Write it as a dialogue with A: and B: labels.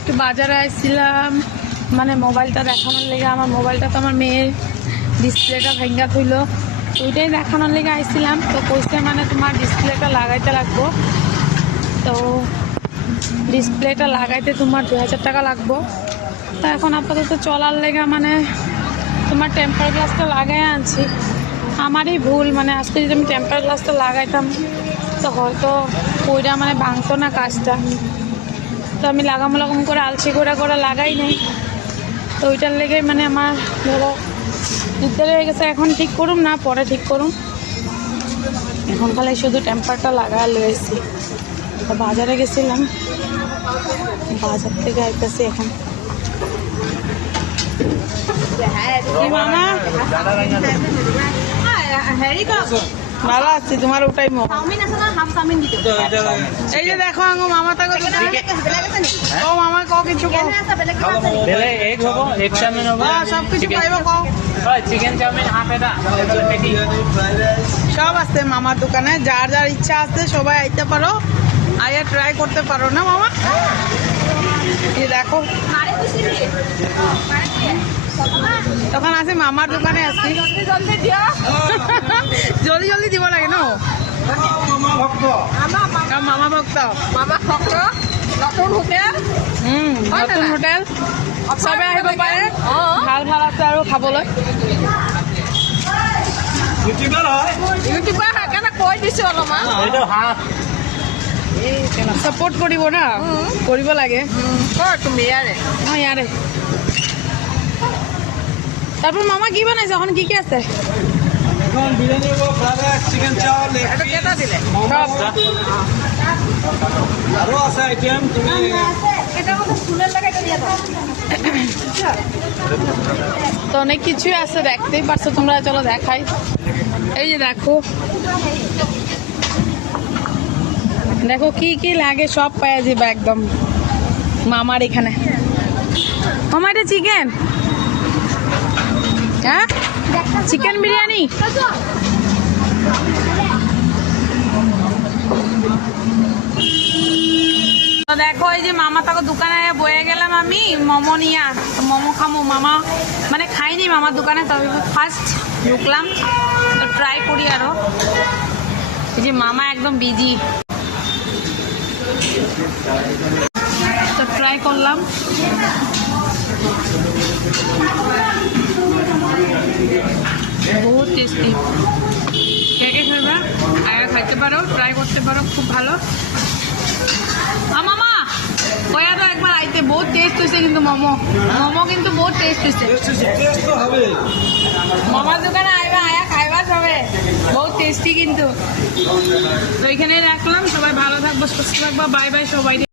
A: একটু বাজারে আসছিলাম মানে মোবাইলটা দেখানোর লেগে আমার মোবাইলটা তো আমার মেয়ের ডিসপ্লেটা ভেঙ্গা থইল ওইটাই দেখানোর লেগে আসছিলাম তো কইছে মানে তোমার ডিসপ্লেটা লাগাইতে লাগবো। তো ডিসপ্লেটা লাগাইতে তোমার দু হাজার টাকা লাগবো। তো এখন আপাতত চলার লেগে মানে তোমার টেম্পার গ্লাসটা লাগাই আনছি। আমারই ভুল মানে আজকে যদি আমি টেম্পার গ্লাসটা লাগাইতাম, তো হয়তো ওইটা মানে ভাঙতো না কাজটা। তো আমি লাগাম লাগাম করে আলসি করে করে লাগাই নাই তো ওইটার লেগে মানে আমার ধরো দিকদার হয়ে গেছে এখন ঠিক করুম না পরে ঠিক করুম এখন খালি শুধু টেম্পারটা লাগা লয়েছি তো বাজারে গেছিলাম বাজার থেকে আইতেছি এখন মামা
B: কৰক
A: ভালো আছি তোমার ওটাই মো। এই যে দেখো আঙো মামা তাকে ও মামা ক কিছু হ্যাঁ সব কিছু পাইব
C: চিকেন
A: সব আছে মামার দোকানে যার যার ইচ্ছা আছে সবাই আইতে পারো। আইয়া ট্রাই করতে পারো না মামা? এই দেখো। তখন আছে মামার দোকানে আছি
B: জলদি জলদি দিয়
A: জলদি জলদি দিব লাগে ন মামা ভক্ত
B: মামা ভক্ত। নতুন হোটেল
A: নতুন হোটেল। চবে আহিব পাৰে ভালো ভালো আছে আৰু খাবলৈ।
B: ইউটিউবাৰ সেইকাৰণে কৈ দিছোঁ অলপমান।
A: ছাপোৰ্ট কৰিব না? কৰিব লাগে।
B: তুমি ইয়াৰে।
A: অঁ ইয়াৰে। তারপর মামা কি বানাইছে? এখন কি কি আছে
D: আইটেম তুমি
A: তো অনেক কিছুই আছে দেখতেই পারছ তোমরা চলো দেখাই। এই যে দেখো। দেখো কি কি লাগে, সব পাওয়া যাবে একদম মামার এখানে। মামা, এটা চিকেন হ্যাঁ? চিকেন বিরিয়ানি তো দেখো, এই যে মামা তাকে দোকানে বয়ে গেলাম আমি, মোমো নিয়া, মোমো খামো। মামা মানে খাইনি মামার দোকানে, তবে ফার্স্ট ঢুকলাম ট্রাই করি আরও। এই যে মামা একদম বিজি তো ট্রাই করলাম। বহুত টেস্টি কে কে খাইবা আয়া খাইতে পারো ট্রাই করতে পারো খুব ভালো। মামা! কয়া তো একবার আইতে বহুত টেস্ট হয়েছে কিন্তু মোমো। মোমো কিন্তু বহুত টেস্ট হয়েছে মামার দোকানে আইবা আয়া খাইবা। টেস্টি কিন্তু। তো এখানে রাখলাম সবাই ভালো থাকব সুস্থ থাকব বাই বাই সবাই